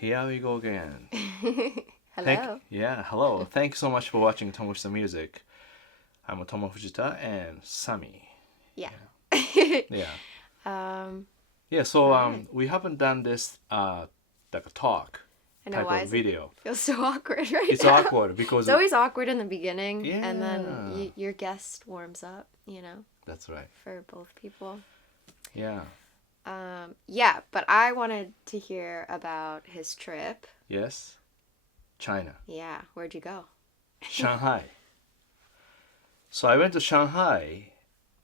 Here we go again. Hello. Hello. Thank you so much for watching Tomo Music. I'm Tomo Fujita and Sammi. Yeah. We haven't done this like a talk I know, type why of is video. It feels so awkward right It's now. awkward because It's always awkward in the beginning, Yeah. and then your guest warms up, That's right. for both people. Yeah. But I wanted to hear about his trip. Yes. China. Yeah, where'd you go? Shanghai. So I went to Shanghai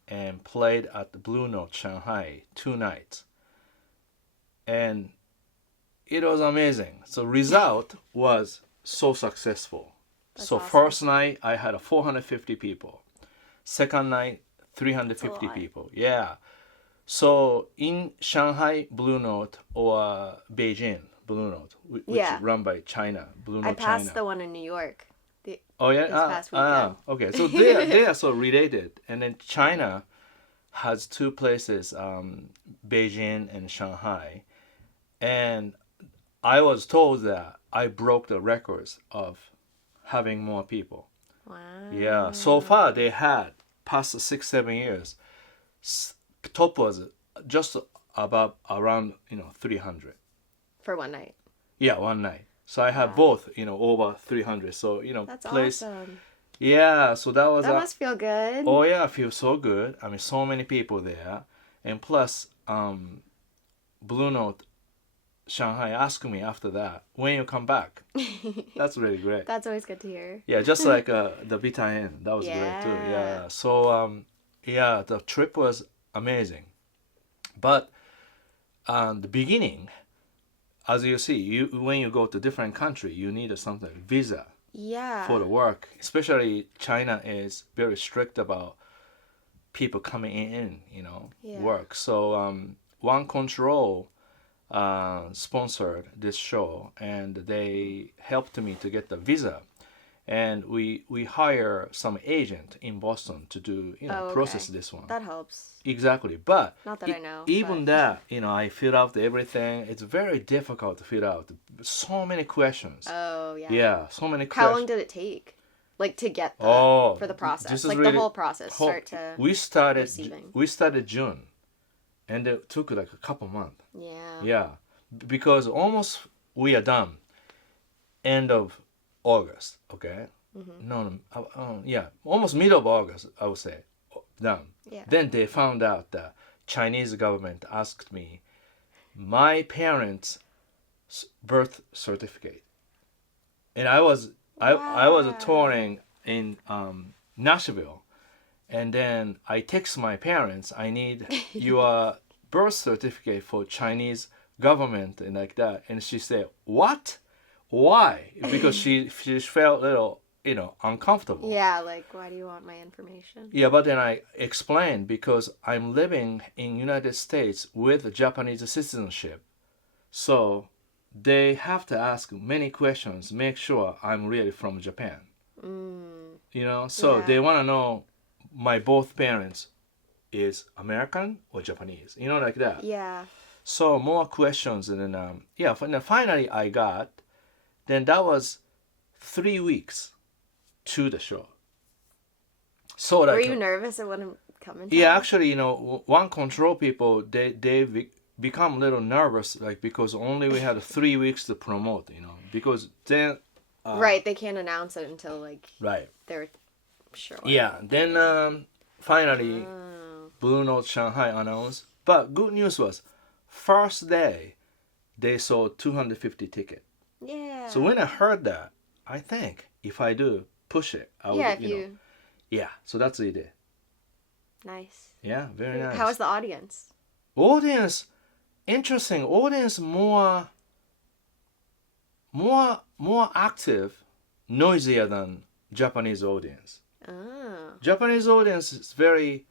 and played at the Blue Note Shanghai 2 nights. And it was amazing. So result was so successful. That's so awesome. First night I had 450 people. Second night 350 That's a lot. people. Yeah. So in Shanghai Blue Note or Beijing Blue Note, which Yeah. is run by China, Blue Note I passed China. the one in New York. Oh yeah, this past weekend. Okay. So they are so related, and then China has 2 places, Beijing and Shanghai, and I was told that I broke the records of having more people. Wow. Yeah. So far they had past 6-7 years. Top was just above around 300. For one night. Yeah, one night. So I have Wow. both, over 300. So That's place. awesome. Yeah, so that was That must feel good. oh yeah, I feel so good. I mean, so many people there, and plus, Blue Note Shanghai asked me after that, when you come back. That's really great. That's always good to hear. Yeah, just like the Vita N, that was great too. Yeah. Yeah. So the trip was amazing, but the beginning, as you see, when you go to different country, you need something like visa. Yeah. For the work, especially China is very strict about people coming in, Yeah. work. So One Control sponsored this show, and they helped me to get the visa, and we hire some agent in Boston to do Oh, okay. process this one. That helps. Exactly, but Not that I know, even but- that, I fill out everything. It's very difficult to fill out. So many questions. Oh, yeah. Yeah, so many How questions. long did it take? Like to get the, Oh, for the process? this is Like really the whole process, start to we started receiving. June, and it took like a couple months. Yeah. Yeah, because almost we are done. End of August. Okay. Mm-hmm. Yeah, almost middle of August, I would say, done. Yeah. Then they found out the Chinese government asked me my parents' birth certificate, and I was touring in Nashville, and then I text my parents, I need your birth certificate for Chinese government and like that, and she said, what? Why? Because she felt a little uncomfortable. Yeah, like, why do you want my information? Yeah, but then I explained because I'm living in United States with Japanese citizenship, so they have to ask many questions, make sure I'm really from Japan. So Yeah. they want to know my both parents is American or Japanese, like that. Yeah. So more questions, and then finally I got. Then that was 3 weeks to the show. So Were like, you nervous it wouldn't come in time? yeah, actually, One Control people, they become a little nervous, like, because only we had 3 weeks to promote, because then Right, they can't announce it until, like, right. they're sure. Yeah, then finally Oh. Blue Note Shanghai announced. But good news was, first day they sold 250 tickets. Yeah. So when I heard that, I think if I do push it, I would, Yeah, if you... yeah. So that's the idea. Nice. Yeah, very nice. How was the audience? Audience, interesting. Audience more active, noisier than Japanese audience. Oh. Japanese audience is very,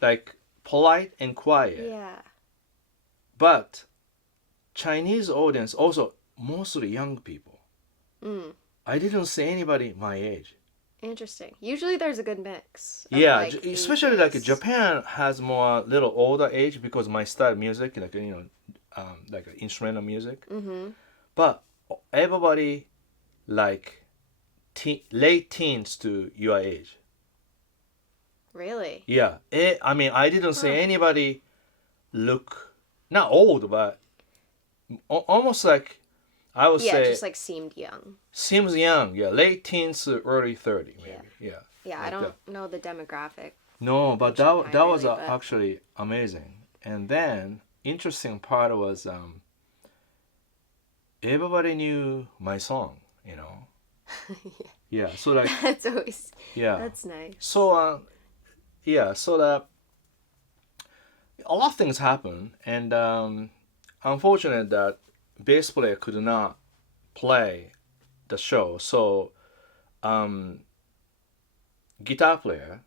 like, polite and quiet. Yeah. But Chinese audience also mostly young people. Mm. I didn't see anybody my age. Interesting. Usually there's a good mix. Of, Yeah, like, especially like ages. Japan has more little older age because my style of music, like like instrumental music. Mm-hmm. but everybody like late teens to your age. Really? Yeah. I mean, I didn't see anybody look not old, but almost like I would Yeah, say just like seemed young. seems young. Yeah, late teens to early 30 maybe. Yeah. Yeah, like I don't that. know the demographic. No, but Shanghai, that was really, but- actually amazing. And then interesting part was everybody knew my song, you know. Yeah. So like That's always yeah. that's nice. So yeah, so that a lot of things happen, and unfortunate that bass player could not play the show. So guitar player,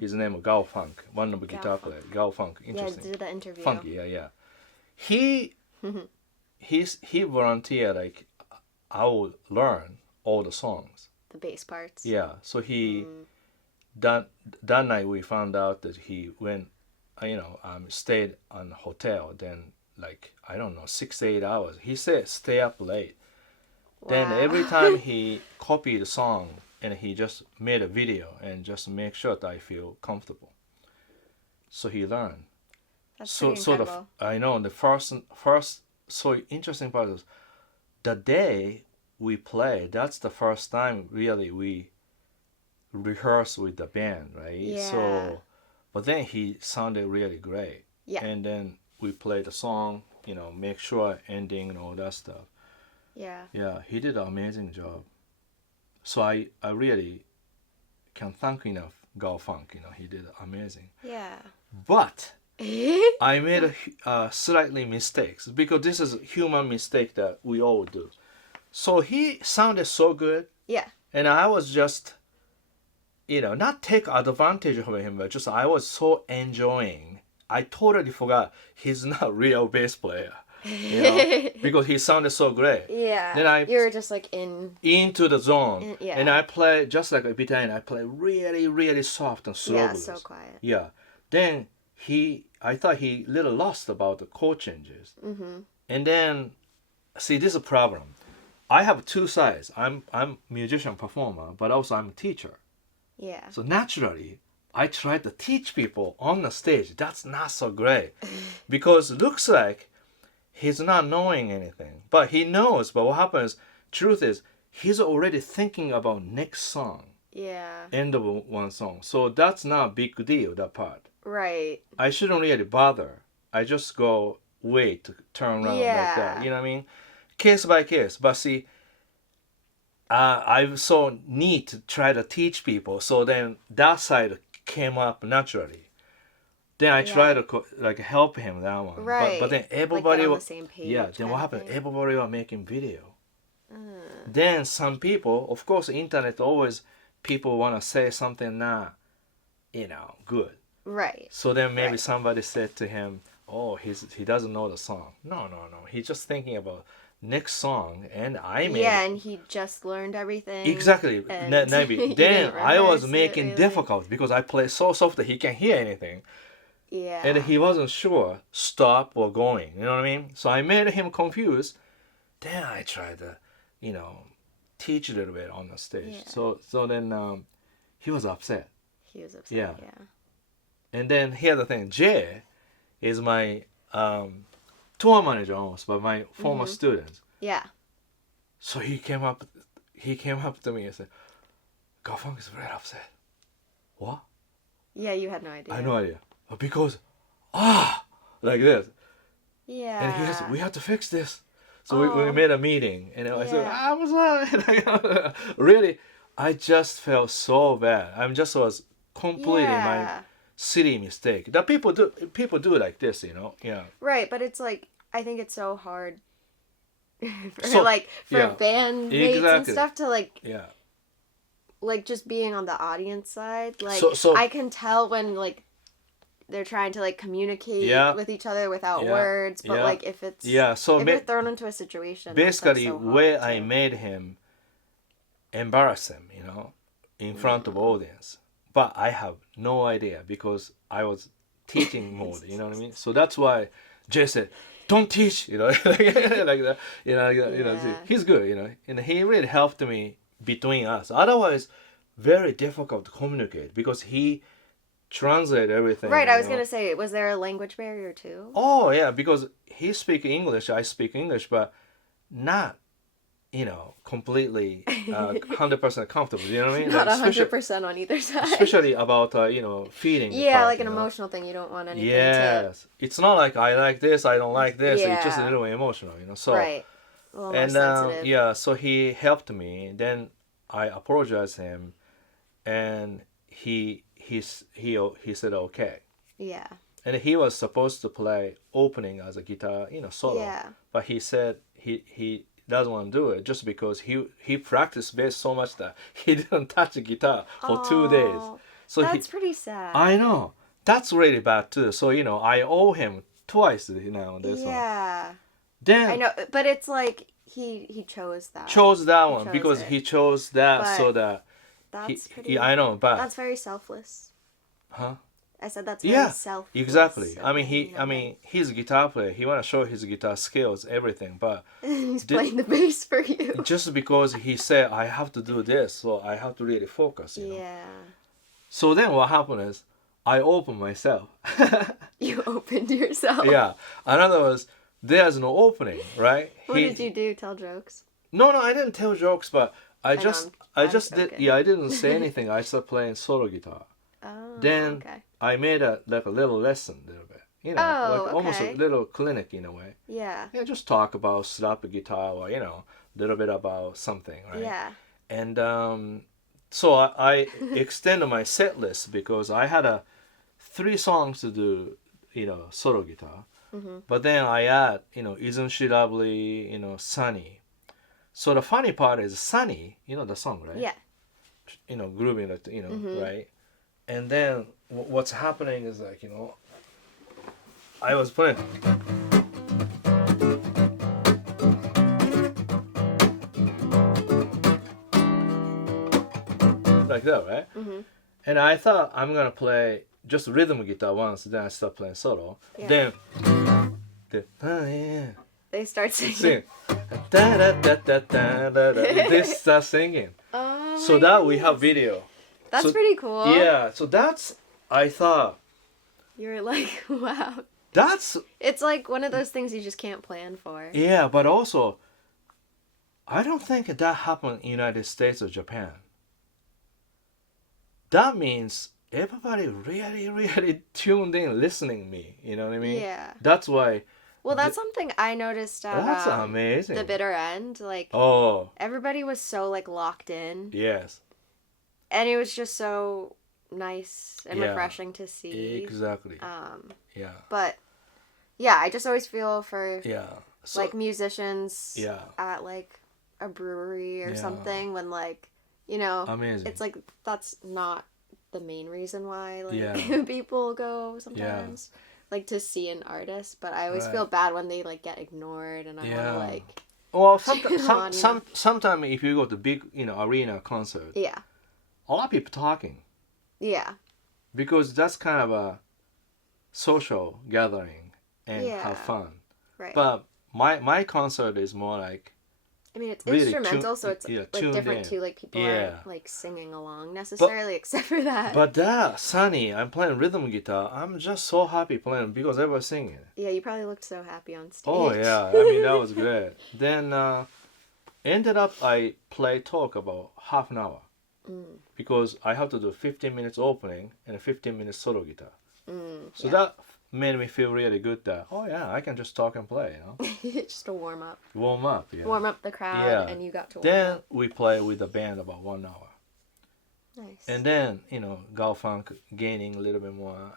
his name is GaoFunk, one of the guitar GaoFunk. player, GaoFunk, Yeah, interesting, did the interview. funky, yeah. He he volunteered like I would learn all the songs. The bass parts. Yeah, so he that night we found out that he went, stayed on a hotel. Then like I don't know 6 to 8 hours. He said stay up late. Then Wow. every time he copied the song and he just made a video and just make sure that I feel comfortable. So he learned. That's So pretty so incredible. I know the first so interesting part is the day we played. That's the first time really we rehearse with the band, right? Yeah. So, but then he sounded really great. Yeah. And then we played the song, make sure ending and all that stuff. Yeah. Yeah, he did an amazing job. So I really can thank enough GaoFunk. He did amazing. Yeah. But I made a slightly mistakes because this is a human mistake that we all do. So he sounded so good, Yeah. and I was just, not take advantage of him, but just I was so enjoying. I totally forgot he's not a real bass player, because he sounded so great. Yeah. Then you were just like in. Into the zone, Yeah. and I play just like a guitar. I play really, really soft and slow. Yeah, blues. so quiet. Yeah. Then I thought he little lost about the chord changes. Mm-hmm. And then, see, this is a problem. I have two sides. I'm musician performer, but also I'm a teacher. Yeah. So naturally, I try to teach people on the stage. That's not so great, because it looks like he's not knowing anything, but he knows. But what happens? Truth is, he's already thinking about next song, Yeah. end of one song. So that's not a big deal. That part. Right. I shouldn't really bother. I just go wait to turn around like that. You know what I mean? Case by case. But see, I'm so neat to try to teach people. So then that side came up naturally. Then I try to help him that one. Right. But then Like everybody get on was the same page. yeah. Then kind what of happened? thing. Everybody was making video. Then some people, of course, internet always people want to say something not, good. Right. So then maybe Right. somebody said to him, "Oh, he doesn't know the song." No. He's just thinking about next song, and I made Yeah, it. and he just learned everything. Exactly. and Maybe he then didn't I was rehearse it, making really. difficult because I play so soft that he can't hear anything, Yeah. and he wasn't sure stop or going. You know what I mean? So I made him confused. Then I tried to, teach a little bit on the stage. Yeah. So then he was upset. He was upset. Yeah. Yeah. And then here's the thing, Jay is my tour manager almost, but my former student. Yeah. So he came up to me and said, "GaoFunk is very upset." What? Yeah, you had no idea. I had no idea. Because like this. Yeah. And he said, "We have to fix this." So we made a meeting, and I said, Yeah. "I was sorry." Really, I just felt so bad. I just was completely my Yeah. silly mistake. That people do like this, Yeah. Right, but it's like I think it's so hard for So- for yeah. band mates and Exactly. stuff to Yeah. just being on the audience side. Like So- I can tell when they're trying to communicate Yeah. with each other without Yeah. words, but Yeah. if it's Yeah. So if you're thrown into a situation, basically, that's so hard where I to- made him embarrass him, in front of audience. But I have no idea because I was teaching mode, you know what I mean? So that's why Jay said, don't teach, like that, Yeah. he's good, and he really helped me between us. Otherwise, very difficult to communicate because he translate everything. Right, I was gonna say, was there a language barrier too? Oh yeah, because he speak English, I speak English, but not, completely 100% comfortable. You know what I mean? Not Like, 100% on either side. especially about feeding. Yeah, part, like an emotional thing. You don't want anything to. Yes, it's not like I like this, I don't like this. It's just a Yeah. little emotional, So Right. A little more and sensitive. yeah, so he helped me. Then I apologized to him, and he said okay. Yeah. And he was supposed to play opening as a guitar, solo. Yeah. But he said he doesn't want to do it just because he practiced bass so much that he didn't touch the guitar for 2 days. Oh, So that's pretty sad. I know that's really bad too. So I owe him twice, this one. Yeah. Then I know, but it's like he chose that. chose that one chose because it. he chose that But so that That's he, pretty. I know, but That's very selfless. huh? I said that's very Yeah, selfless. exactly. of I mean, him. he's a guitar player. He want to show his guitar skills, everything. But He's playing the bass for you. just because he said I have to do this, so I have to really focus. Yeah. So then what happened is I opened myself. You opened yourself. Yeah. In other words, there's no opening, right? What did you do? Tell jokes? No, I didn't tell jokes, but I know, just I'm did. joking. Yeah, I didn't say anything. I started playing solo guitar. Oh. Then Okay. I made a little lesson, a little bit. Oh, like almost a okay. little clinic in a way. Yeah. Yeah, just talk about slap guitar or a little bit about something, right? Yeah. And so I extended my set list because I had 3 songs to do, solo guitar. Mm-hmm. But then I add, Isn't She Lovely, Sunny. So the funny part is Sunny, the song, right? Yeah. Grooving, right? And then what's happening is like, I was playing. Like that, right? Mm-hmm. And I thought I'm gonna play just rhythm guitar once, then I start playing solo. Yeah. Then, They start singing. sing. Da, da, da, da, da, da, da. They start singing. Oh. So my that we goodness. have video. That's so- pretty cool. Yeah, so I thought, You're like, wow. that's, It's like one of those things you just can't plan for. yeah, but also, I don't think that happened in United States or Japan. That means everybody really, really tuned in, listening me. You know what I mean? Yeah. That's why. Well, that's something I noticed at That's amazing. the bitter end. Like, Oh, everybody was so, like, locked in. yes. And it was just so nice and Yeah. refreshing to see. Exactly. Yeah. But, yeah, I just always feel for, Yeah. So, like, musicians yeah. at, like, a brewery or Yeah. something when, like, Amazing. it's like that's not the main reason why, like, Yeah. people go sometimes. Like, to see an artist, but I always Right. feel bad when they, like, get ignored, and I Yeah. want to, like, Well, on, sometimes if you go to big, arena concert, yeah, a lot of people talking yeah, because that's kind of a social gathering and Yeah. have fun. right. But my concert is more like I mean, it's really instrumental, so it's, yeah, like, tuned different, in. too. Like, people Yeah. aren't, like, singing along necessarily, except for that. But that Sunny, I'm playing rhythm guitar. I'm just so happy playing because everyone's singing. Yeah, you probably looked so happy on stage. Oh yeah, I mean that was great. Then ended up I play talk about half an hour because I have to do 15 minutes opening and a 15 minutes solo guitar. So yeah. that made me feel really good that I can just talk and play, Just to warm up. warm up. Yeah. Warm up the crowd, Yeah. and you got to warm Then up. we play with the band about 1 hour, Nice. and then GaoFunk gaining a little bit more,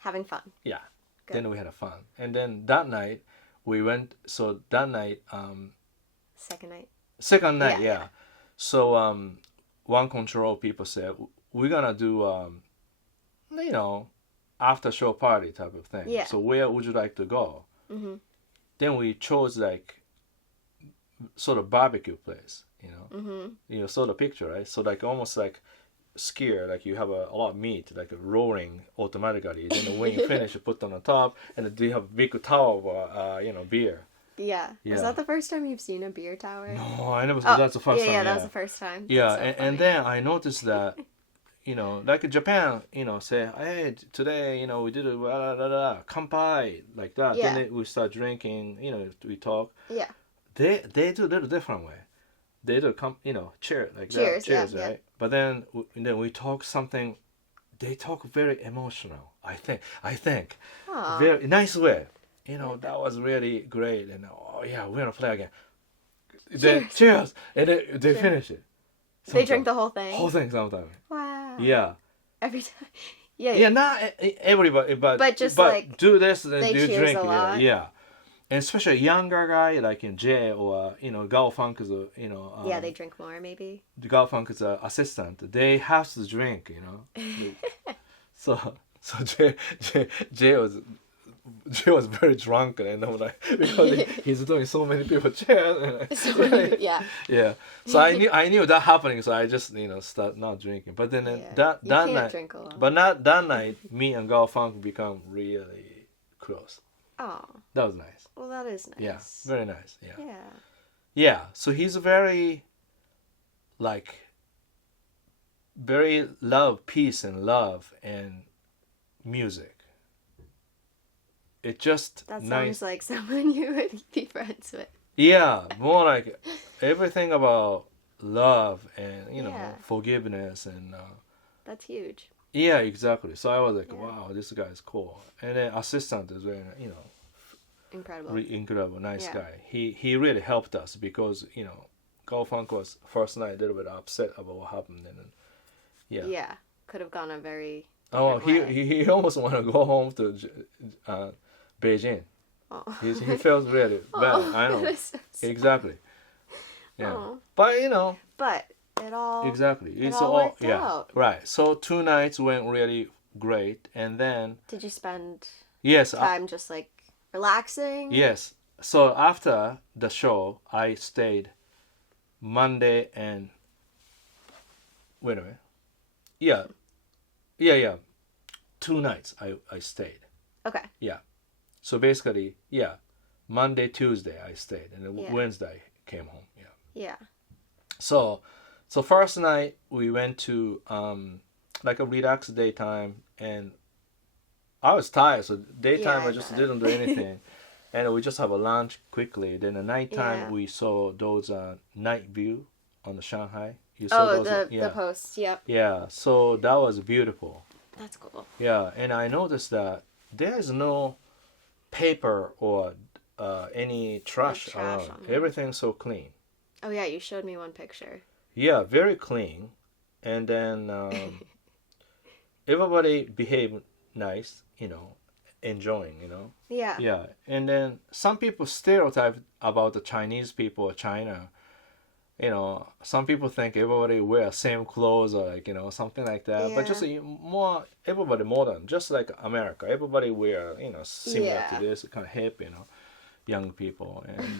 Having fun. yeah. Good. Then we had a fun, and then that night we went. So that night, Second night. second night, Yeah. yeah. So one control people said we're gonna do after show party type of thing. Yeah. So where would you like to go? Mm-hmm. Then we chose like sort of barbecue place. Mm-hmm. Saw the picture, right? So like almost like skier, like you have a lot of meat, like rolling automatically. Then when you finish, you put on the top, and then you have a big tower of beer. Yeah. Yeah. Was that the first time you've seen a beer tower? No, I never. Oh, that's the first time. Yeah, that was the first time. Yeah, That's so and funny. then I noticed that, like Japan, say, hey, today, we did it, blah, blah, blah, kanpai, like that. Yeah. Then we start drinking, we talk. Yeah. They do a little different way. They do cheer like Cheers, that. Cheers, yeah, right? yeah. But then we talk something. They talk very emotional. I think. Aw. Very nice way. That was really great. And oh yeah, we're gonna play again. Then cheers, and they finish it. They drink the whole thing? Whole thing sometimes. Wow. Yeah. Every time. Yeah. Yeah, not everybody, but just like, do this and then they do cheers drink. a lot. Yeah. And especially a younger guy like Jay or GaoFunk is Yeah, they drink more maybe. The GaoFunk is an assistant. They have to drink, So Jay was very drunk, and I'm like, because he's doing so many people cheers. Yeah. Yeah. So I knew that happening, so I just start not drinking. But then that You can't night, drink a lot. but not that night, me and GaoFunk become really close. Oh. That was nice. Well, that is nice. Yeah, very nice. Yeah. Yeah. Yeah. So he's very love peace and love and music. It just That nice. sounds like someone you would be friends with. Yeah, more like everything about love and Yeah. forgiveness and That's huge. yeah, exactly. So I was like, Yeah. wow, this guy is cool. And then assistant is very Incredible. incredible, nice Yeah. guy. He really helped us because GaoFunk was first night a little bit upset about what happened, and then Yeah. Could have gone a very oh different way. he almost want to go home to Beijing. Oh. He felt really bad. Oh, I know that is so sad. exactly. Yeah, Oh. but But it all exactly. it It's all all worked out. right. So 2 nights went really great, and then Did you spend yes, time just like relaxing? yes. So after the show, I stayed Monday and wait a minute. Yeah. 2 nights I stayed. Okay. Yeah. So basically, yeah, Monday, Tuesday I stayed, and then Yeah. Wednesday came home. Yeah. Yeah. So first night we went to like a relaxed daytime, and I was tired, so daytime Yeah, I just bet. didn't do anything, and we just have a lunch quickly. Then the nighttime Yeah. we saw those night view on the Shanghai. You saw Oh, those? the posts. Yep. Yeah. So that was beautiful. That's cool. Yeah, and I noticed that there is no paper or any trash trash around. on them. Everything's so clean. Oh yeah, you showed me one picture. Yeah, very clean. And then everybody behaved nice, enjoying, Yeah. Yeah, and then some people stereotype about the Chinese people or China. Some people think everybody wear same clothes or like something like that. But Yeah. just more everybody modern, just like America. Everybody wear similar Yeah. to this kind of hip, young people and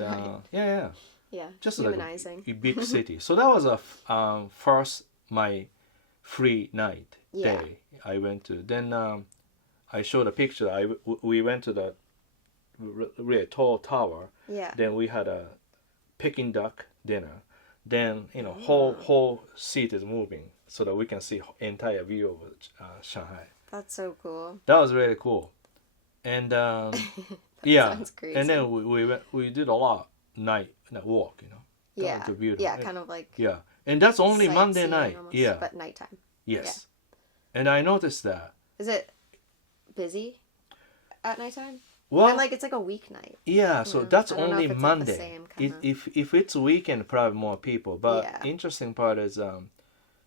yeah. Yeah. Just humanizing. like a big city. So that was a first my free night Yeah. day I went to. Then I showed a picture. We went to the really tall tower. Yeah. Then we had a Peking duck dinner. Then Oh. whole seat is moving so that we can see entire view of Shanghai. That's so cool. That was really cool. And yeah, sounds crazy. and then we did a lot night walk. That Yeah. was beautiful. Yeah, kind of like Yeah, and that's only Monday sightseeing night. almost, Yeah. But nighttime. Yes. And I noticed that. Is it busy at nighttime? Well, And like it's like a weeknight. yeah. So Yeah. that's I don't know only if it's, like, the Monday. same kinda- If it's a weekend, probably more people. But Yeah. interesting part is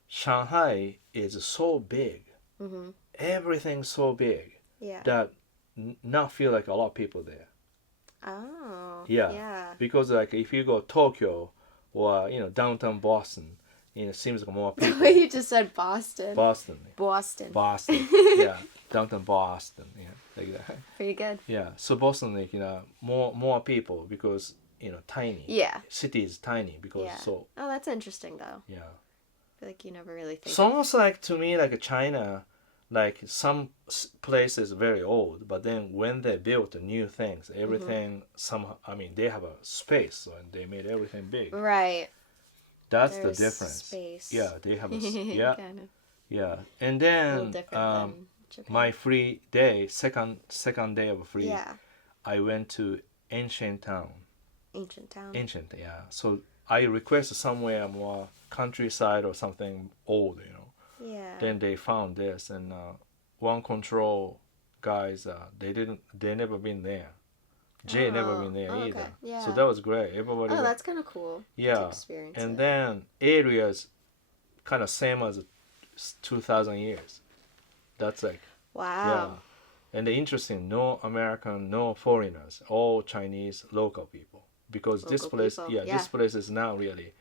Shanghai is so big. Mhm. Everything's so big Yeah. that not feel like a lot of people there. Oh. Yeah. Yeah. Because like if you go Tokyo or downtown Boston, it seems like more The people. way you just said Boston. Boston. Boston. Boston. Yeah. Downtown Boston. Yeah. Like that. Pretty good. Yeah. So Boston, like more people because tiny. Yeah. City is tiny because Yeah. so Oh, that's interesting though. yeah. feel like you never really think It's almost like, to me, like China, like some places very old, but then when they built new things, everything somehow, I mean, they have a space, so and they made everything big. Right. That's There's the difference. Space. Yeah, they have yeah, kind of. yeah. And A little then different than Japan. my free day, second day of free, Yeah. I went to ancient town. Ancient town. Ancient, yeah. So I requested somewhere more countryside or something old, you know. Yeah. Then they found this, and one control guys, they never been there. Jay never been there either. Okay. Yeah. So that was great. Everybody. Oh, that's kind of cool. Yeah. To experience And it. then areas, kind of same as 2,000 years. That's like Wow. yeah. And the interesting, no American, no foreigners, all Chinese local people. Because this Local place, people, this place is not really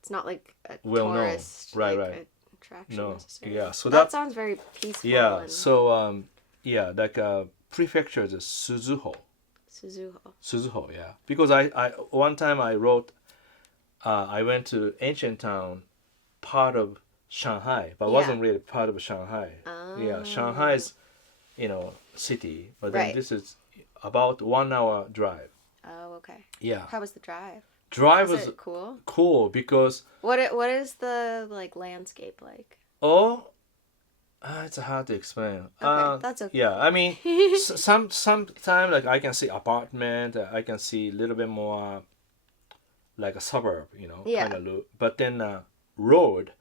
It's not like a well known. tourist Right, like, right. attraction No, necessarily. yeah, so that that- sounds very peaceful. yeah. And So like prefecture is Suzuho. Suzuho. Yeah. Because I one time I wrote, I went to ancient town, part of Shanghai, but Yeah. wasn't really part of Shanghai. Yeah, Shanghai is, city, but then Right. this is about 1 hour drive. Oh, okay. Yeah. How was the drive? Drive Was was it cool? cool because What is the like landscape like? it's hard to explain. Okay, that's okay. Yeah, I mean, sometime like I can see apartment, I can see a little bit more like a suburb, Yeah. kind of look. But then road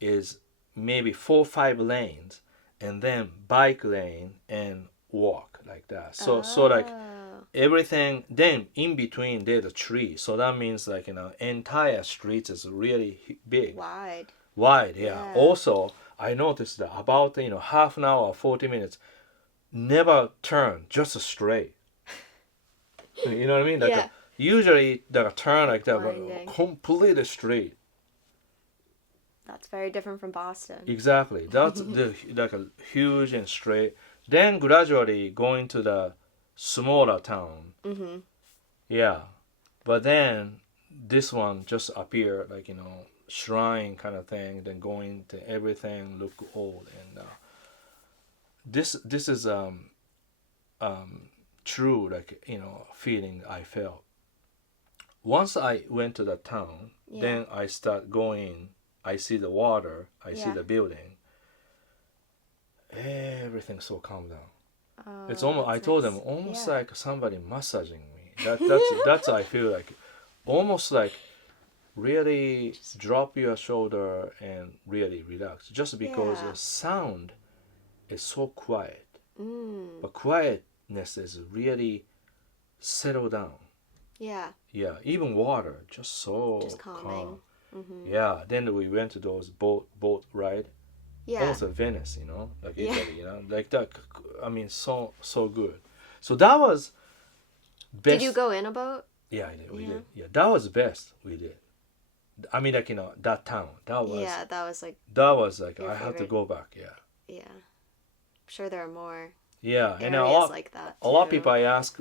is maybe 4 or 5 lanes, and then bike lane and walk like that. So like Oh. everything. Then in between there's a tree, so that means like entire street is really big. Wide. Yeah. Yeah. Also, I noticed that about half an hour, 40 minutes, never turn, just straight. You know what I mean? Like Yeah. usually like a turn like that, Winding. but completely straight. That's very different from Boston. Exactly. That's like a huge and straight. Then gradually going to the smaller town. Mm-hmm. Yeah, but then this one just appeared like shrine kind of thing. Then going to everything look old, and this is true like feeling I felt. Once I went to the town, Yeah. then I start going. I see the water. I see Yeah. the building. Everything so calm down. Oh, It's almost. I that's told them nice. almost Yeah. like somebody massaging me. That's I feel like, almost like really drop your shoulder and really relax. Just because Yeah. the sound is so quiet, Mm. but quietness is really settle down. Yeah. Yeah, even water just so Just calming. Mm-hmm. Yeah. Then we went to those boat ride. Yeah. Almost like Venice, like Yeah. Italy, like that. I mean, so good. So that was best. Did you go in a boat? Yeah, I did. We Yeah. did. Yeah, that was best. We did. I mean, like that town. That was. Yeah, that was like Your I have to favorite. go back. Yeah. yeah. I'm sure there are more Yeah, and a areas lot, like that. a lot of too. people I ask,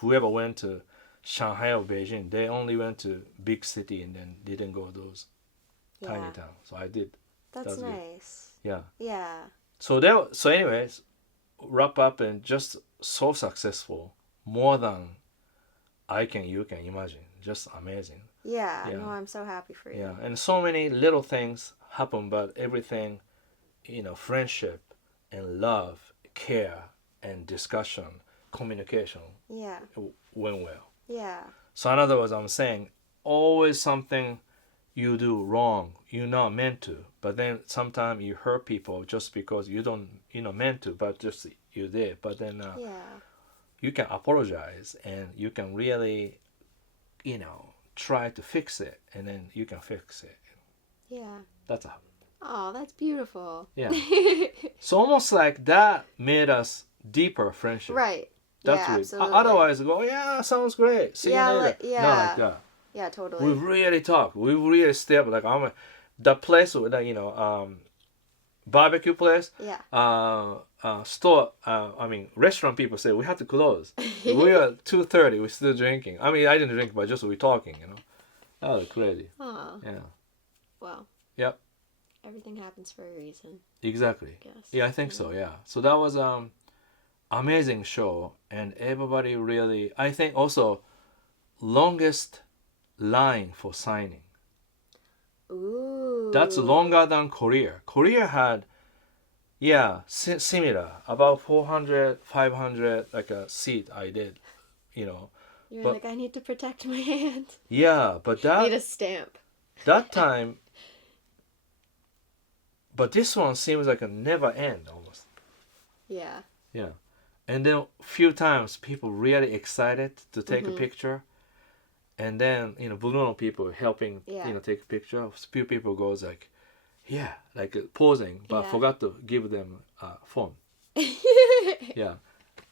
whoever went to Shanghai or Beijing, they only went to big city and then didn't go to those tiny Yeah. towns. So I did. That's That's good. nice. Yeah. Yeah. So anyways, wrap up and just so successful, more than you can imagine. Just amazing. Yeah. Yeah. No, I'm so happy for you. Yeah, and so many little things happen, but everything, friendship and love, care and discussion, communication Yeah. went well. Yeah. So in other words, I'm saying always something you do wrong, you're not meant to, but then sometimes you hurt people just because you don't, meant to, but just you did. But then Yeah. you can apologize and you can really, try to fix it, and then you can fix it. Yeah. That's a Oh, that's beautiful. yeah. So almost like that made us deeper friendship. Right. That's yeah, really. absolutely. Otherwise, go yeah, sounds great. See Yeah, you later. like- yeah. Not like that. Yeah, totally. We really talk. We really step like the place with barbecue place. Yeah. Store. Restaurant people say we have to close. We are 2:30. We're still drinking. I mean, I didn't drink, but just we talking. That was crazy. Oh, Yeah. wow. Yep. Everything happens for a reason. Exactly. I guess. Yeah, I think so. Yeah. So that was amazing show, and everybody really. I think also longest line for signing. Ooh. That's longer than Korea. Korea had, yeah, similar, about 400, 500, like a seat I did, you know. You're but- like, I need to protect my hand. Yeah, but Need a that stamp. that time, but this one seems like a never end almost. Yeah. Yeah. And then few times people really excited to take a picture. And then, Bruno people helping, Yeah. Take a picture. Few people goes like, yeah, like posing, but Yeah. forgot to give them a phone. Yeah.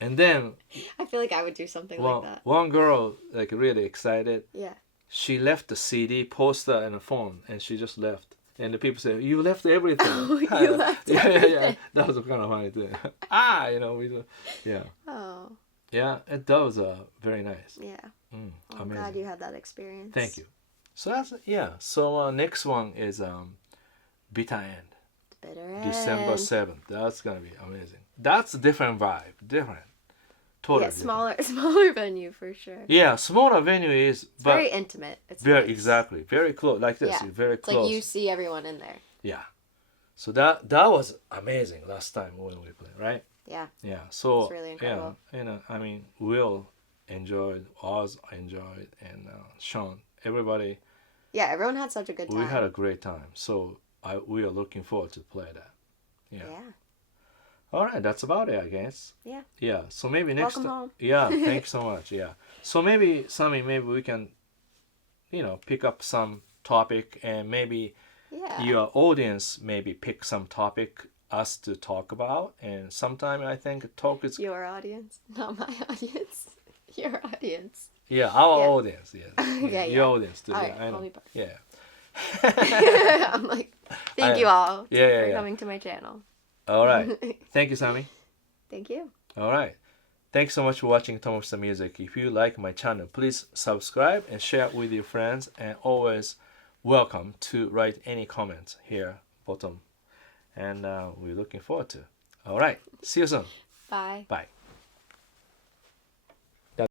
And then I feel like I would do something like that. one girl, like really excited, Yeah. she left the CD, poster, and a phone, and she just left. And the people say, you left everything. Oh, you left Yeah. everything. That was kind of funny too. We do. Yeah. Oh. Yeah, that was very nice. Yeah. Mm, I'm amazing. glad you had that experience. Thank you. So that's So next one is Bitter End, Bitter End. December 7th. That's gonna be amazing. That's a different vibe, different, totally. Yeah, different. smaller venue for sure. Yeah, smaller venue is, It's but very intimate. It's very nice. exactly, very close, like this. Yeah. You're very It's close. like you see everyone in there. Yeah. So that was amazing last time when we played, right? Yeah. Yeah. So It's really incredible. Yeah, I mean, Will enjoyed, Oz enjoyed, and Sean, everybody. Yeah, everyone had such a good time. We had a great time. So we are looking forward to play that. Yeah. All right, that's about it, I guess. Yeah. Yeah. So maybe next. Welcome home. Yeah. Thanks so much. Yeah. So maybe Sammi, maybe we can, pick up some topic, and maybe Yeah. your audience maybe pick some topic us to talk about, and sometime I think talk is Your audience, not my audience. Your audience. our Yeah. audience. Yeah. Okay, Your yeah. audience too. All Yeah, right, I know. call me back. Yeah. I'm like, thank you all Yeah. for coming to my channel. All right. Thank you, Sammi. Thank you. All right. Thanks so much for watching Tomo's Music. If you like my channel, please subscribe and share it with your friends. And always welcome to write any comments here bottom. And we're looking forward to. All right. See you soon. Bye. Bye.